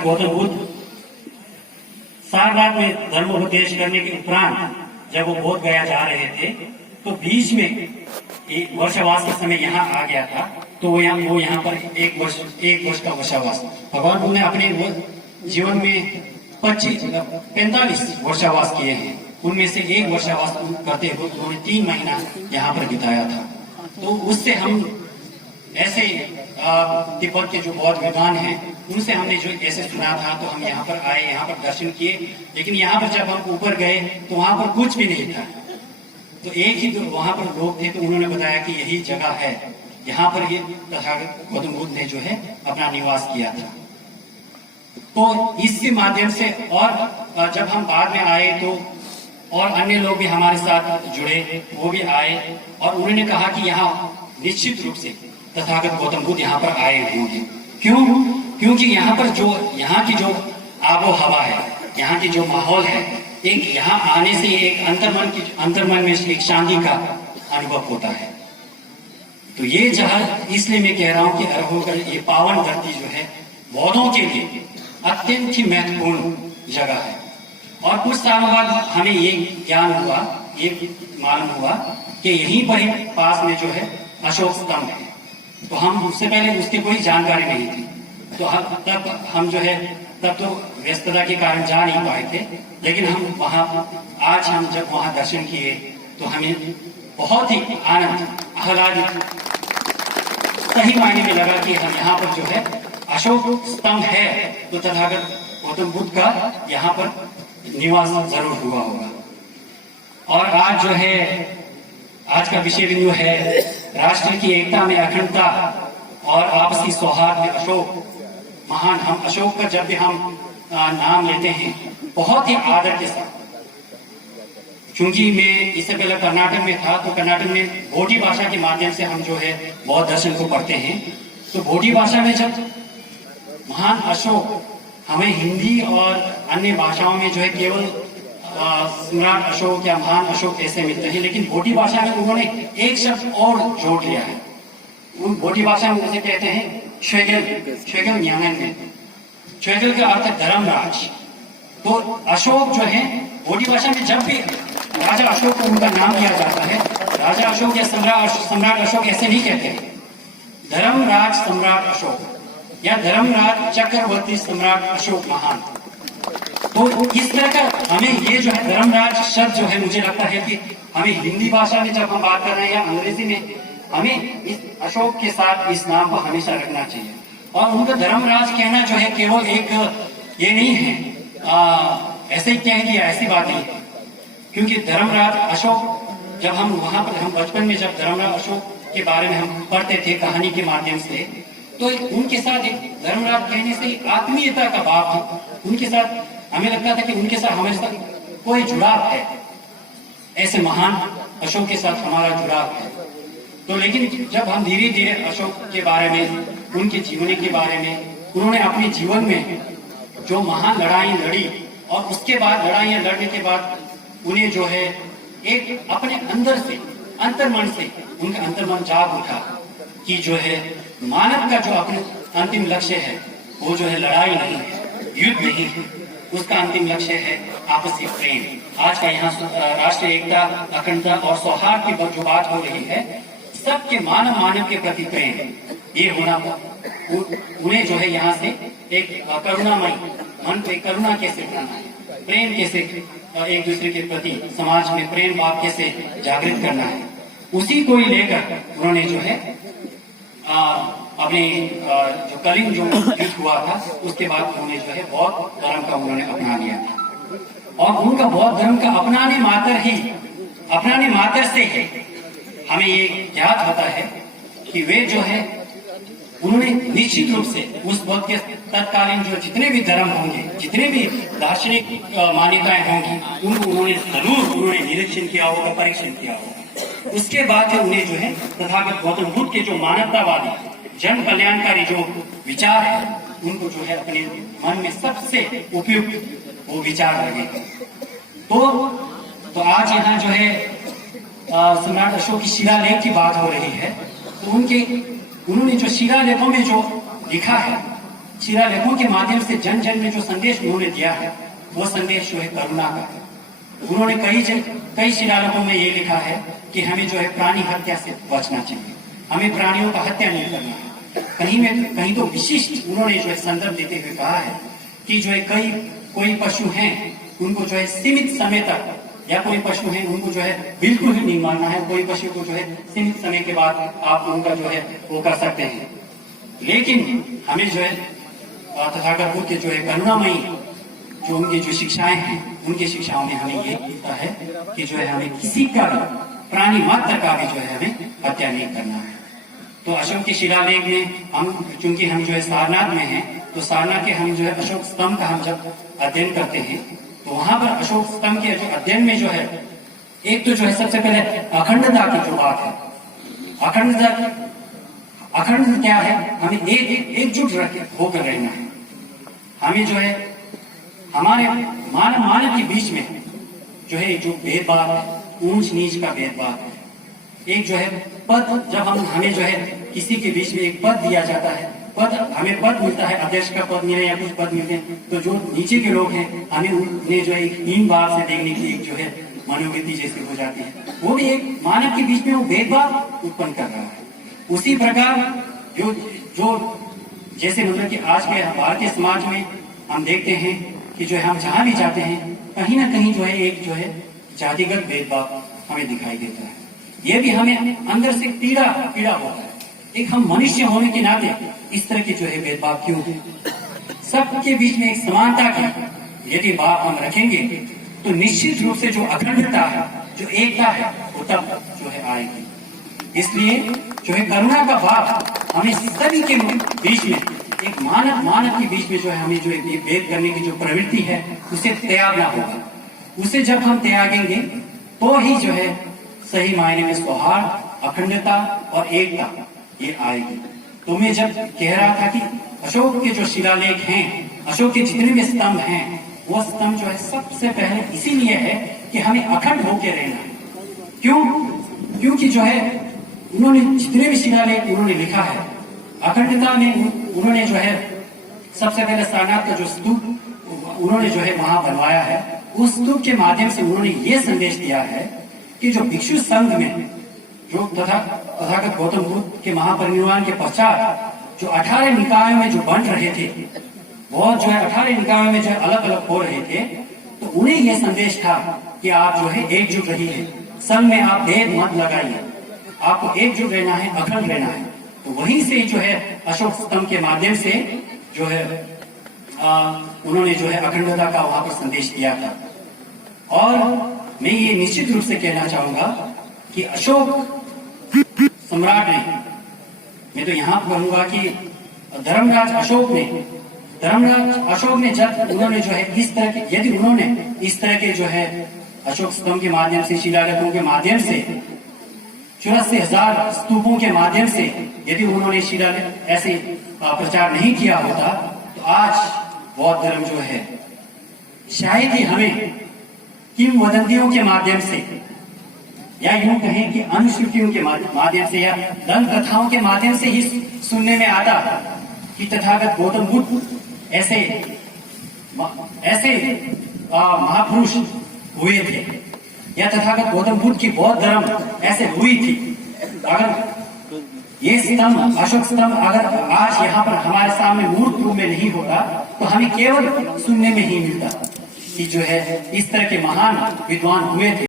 तथागत गौतम बुद्ध सारनाथ में धर्मोपदेश करने के उपरांत जब वो बोध गया जा रहे थे तो बीच में एक वर्षावास के समय यहाँ आ गया था। तो वो यहाँ पर एक वर्ष का वर्षावास भगवान बुद्ध ने अपने जीवन में 45 वर्षावास किए हैं। उनमें से एक वर्षावास करते हुए उन्होंने 3 महीना यहाँ पर बिताया था। तो उससे हम ऐसे तिब्बत के जो बौद्ध विद्वान हैं उनसे हमने जो ऐसे सुना था तो हम यहाँ पर आए, यहाँ पर दर्शन किए। लेकिन यहाँ पर जब हम ऊपर गए तो वहां पर कुछ भी नहीं था। तो एक ही वहां पर लोग थे तो उन्होंने बताया कि यही जगह है, यहाँ पर ये तथागत गौतम बुद्ध ने जो है अपना निवास किया था। तो इसके माध्यम से और जब हम बाद में आए तो और अन्य लोग भी हमारे साथ जुड़े, वो भी आए और उन्होंने कहा कि यहाँ निश्चित रूप से तथागत गौतम बुद्ध यहाँ पर आए होंगे। क्यों? क्योंकि यहाँ पर जो यहाँ की जो आबो हवा है, यहाँ की जो माहौल है, एक यहाँ आने से एक अंतर्मन में एक शांति का अनुभव होता है। तो ये जगह इसलिए मैं कह रहा हूँ कि अरहोकर ये पावन धरती जो है बौद्धों के लिए अत्यंत ही महत्वपूर्ण जगह है। और कुछ सालों बाद हमें ये ज्ञान हुआ, ये मालूम हुआ कि यहीं पर ही पास में जो है अशोक स्तंभ है। तो हम उससे पहले उसकी कोई जानकारी नहीं थी। तो तब हम जो है तब तो व्यस्तता के कारण जा नहीं पाए थे। लेकिन हम वहाँ आज हम जब वहाँ दर्शन किए तो हमें बहुत ही आनंद आह्लादित सही मायने में लगा कि हम यहाँ पर जो है अशोक स्तंभ है तो तथागत गौतम बुद्ध का यहाँ पर निवास जरूर हुआ होगा। और आज जो है आज का विषय बिंदु है राष्ट्र की एकता में अखंडता और आपसी सौहार्द में अशोक महान। हम अशोक का जब भी हम नाम लेते हैं बहुत ही आदर के साथ, क्योंकि मैं इससे पहले कर्नाटक में था तो कर्नाटक में भोटी भाषा के माध्यम से हम जो है बौद्ध दर्शन को पढ़ते हैं। तो भोटी भाषा में जब महान अशोक हमें हिंदी और अन्य भाषाओं में जो है केवल सम्राट अशोक या महान अशोक ऐसे मिलते हैं, लेकिन भोटी भाषा में उन्होंने एक शब्द और जोड़ लिया है। उन भोटी भाषा में उसे कहते हैं श्वेगल न्यानन में। श्वेगल का अर्थ है धर्मराज। तो अशोक जो है भोटी भाषा में जब भी राजा अशोक को उनका नाम दिया जाता है, राजा अशोक या सम्राट अशोक ऐसे नहीं कहते, धर्मराज सम्राट अशोक या धर्मराज चक्रवर्ती सम्राट अशोक महान। तो इस तरह का हमें ये जो है धर्मराज शब्द जो है मुझे लगता है कि हमें हिंदी भाषा में जब हम बात कर रहे हैं या अंग्रेजी में हमें इस अशोक के साथ इस नाम को हमेशा रखना चाहिए। और उनका धर्मराज कहना जो है केवल एक ये नहीं है ऐसे ही कह दिया, ऐसी बात नहीं। क्योंकि धर्मराज अशोक जब हम वहां पर हम बचपन में जब धर्मराज अशोक के बारे में हम पढ़ते थे कहानी के माध्यम से, तो उनके साथ एक धर्मराज कहने से आत्मीयता का भाव था। उनके साथ हमें लगता था कि उनके साथ हमारे साथ कोई जुड़ाव है, ऐसे महान अशोक के साथ हमारा जुड़ाव है। तो लेकिन जब हम धीरे धीरे अशोक के बारे में, उनके जीवनी के बारे में, उन्होंने अपने जीवन में जो महान लड़ाई लड़ी और उसके बाद लड़ाइयां लड़ने के बाद उन्हें जो है एक अपने अंदर से अंतर्मन से उनका अंतर्मन जाग उठा कि जो है मानव का जो अपने अंतिम लक्ष्य है वो जो है लड़ाई नहीं है, युद्ध नहीं है, उसका अंतिम लक्ष्य है आपसी प्रेम। आज का यहाँ राष्ट्रीय एकता, अखंडता और सौहार्द की जो बात हो रही है, सबके मानव के प्रति प्रेम ये होना, उन्हें जो है यहाँ से एक करुणामय मन पे करुणा कैसे करना है, प्रेम कैसे एक दूसरे के प्रति समाज में प्रेम भाव कैसे जागृत करना है, उसी को ही लेकर उन्होंने जो है अपने जो कलिंग जो युद्ध हुआ था उसके बाद उन्होंने जो है बौद्ध धर्म का उन्होंने अपना लिया था। और उनका बौद्ध धर्म का अपनाने मात्र से हमें ये याद होता है कि वे जो है उन्होंने निश्चित रूप से उस वक्त के तत्कालीन जो जितने भी धर्म होंगे, जितने भी दार्शनिक मान्यताएं होंगी, उनको उन्होंने निरीक्षण किया होगा, परीक्षण किया होगा। उसके बाद उन्हें जो है तथागत गौतम बुद्ध के जो मानवतावादी जन कल्याणकारी जो विचार है उनको जो है अपने मन में सबसे उपयुक्त वो विचार लगे। तो आज यहाँ जो है सम्राट अशोक की शिलालेख की बात हो रही है। तो उन्होंने जो शिलालेखों में जो लिखा है, शिलालेखों के माध्यम से जन जन में जो संदेश उन्होंने दिया है वो संदेश जो है करुणा का है। उन्होंने कई शिलालेखों में ये लिखा है कि हमें जो है प्राणी हत्या से बचना चाहिए, हमें प्राणियों का हत्या नहीं करना है। कहीं तो विशिष्ट उन्होंने जो है संदर्भ देते हुए कहा है कि जो है कोई पशु हैं उनको जो है सीमित समय तक, या कोई पशु हैं उनको जो है बिल्कुल ही नहीं मारना है, कोई पशु को जो है सीमित समय के बाद आप उनका जो है वो कर सकते हैं। लेकिन हमें जो है तथागत बुद्ध के जो है करुणामयी जो उनकी जो शिक्षाएं हैं, उनकी शिक्षाओं में हमें ये मिलता है कि जो है हमें किसी का प्राणी मात्र का भी जो है हमें हत्या नहीं करना है। तो अशोक के शिलालेख में चूंकि हम जो है सारनाथ में हैं, तो सारनाथ के हम जो है अशोक स्तंभ का हम जब अध्ययन करते हैं तो वहां पर अशोक स्तंभ के जो अध्ययन में जो है एक तो जो है सबसे पहले अखंडता की जो बात है, अखंड क्या है, हमें एकजुट होकर रहना है। हमें जो है हमारे मानव के बीच में जो है जो भेदभाव है, ऊंच नीच का भेदभाव है, एक जो है पद, जब हमें जो है किसी के बीच में एक पद दिया जाता है, हमें पद मिलता है, अध्यक्ष का पद मिले या कुछ पद मिलते हैं, तो जो नीचे के लोग हैं हमें उन्हें जो है एक हीन भाव से देखने की एक जो है मनोवृत्ति जैसी हो जाती है। वो भी एक मानव के बीच में वो भेदभाव उत्पन्न कर रहा है। उसी प्रकार जो जैसे मतलब कि आज के भारतीय समाज में हम देखते हैं कि जो है हम जहां भी जाते हैं कहीं ना कहीं जो है एक जो है जातिगत भेदभाव हमें दिखाई देता है। ये भी हमें अंदर से पीड़ा होता है। एक हम मनुष्य होने के नाते इस तरह की जो है भेदभाव क्यों है? सबके बीच में एक समानता की यदि भाव हम रखेंगे तो निश्चित रूप से जो अखंडता है, जो एकता है, वो तब जो है आएगी। इसलिए जो है करुणा का भाव हमें सभी के बीच में, एक मानव के बीच में जो है हमें जो है भेद करने की जो प्रवृत्ति है उसे त्यागना होगा। उसे जब हम त्यागेंगे तो ही जो है सही मायने में सौहार्द, अखंडता और एकता ये आएगी। तो मैं जब कह रहा था कि अशोक के जो शिलालेख हैं, अशोक के जितने भी स्तंभ हैं, वो स्तंभ जो है सबसे पहले इसीलिए है कि हमें अखंड होकर रहना है। क्योंकि जो है उन्होंने जितने भी शिलालेख उन्होंने लिखा है, अखंडता में उन्होंने जो है सबसे पहले सारनाथ का जो स्तूप उन्होंने जो है वहां बनवाया है, उस स्तूप के माध्यम से उन्होंने ये संदेश दिया है कि जो भिक्षु संघ में जो तथागत गौतम बुद्ध के महापरिनिर्वाण के पश्चात जो 18 निकायों में जो बंट रहे थे, बहुत जो है 18 निकायों में जो अलग अलग हो रहे थे, तो उन्हें यह संदेश था कि आप जो है एकजुट रहिए, संघ में आप भेद मत लगाइए, आपको एकजुट रहना है, अखंड रहना है। तो वहीं से जो है अशोक स्तंभ के माध्यम से जो है उन्होंने जो है अखंडता का वहां पर संदेश दिया था। और मैं ये निश्चित रूप से कहना चाहूंगा कि अशोक सम्राट ने, मैं तो यहाँ कहूंगा कि धर्मराज अशोक ने जब उन्होंने जो है इस तरह के, यदि उन्होंने इस तरह के जो है अशोक स्तंभ के माध्यम से, शिलालेखों के माध्यम से, 84,000 स्तूपों के माध्यम से यदि उन्होंने शिलालेख ऐसे प्रचार नहीं किया होता तो आज बौद्ध धर्म जो है शायद ही हमें किंवदंतियों के माध्यम से, या यूं कहें कि अनुश्रुतियों के माध्यम से, या दंत कथाओं के माध्यम से ही सुनने में आता कि तथागत गौतम बुद्ध ऐसे महापुरुष हुए थे, या तथागत गौतम बुद्ध की बौद्ध धर्म ऐसे हुई थी। अगर ये स्तंभ, अशोक स्तंभ अगर आज यहाँ पर हमारे सामने मूर्त रूप में नहीं होता तो हमें केवल सुनने में ही मिलता कि जो है इस तरह के महान विद्वान हुए थे।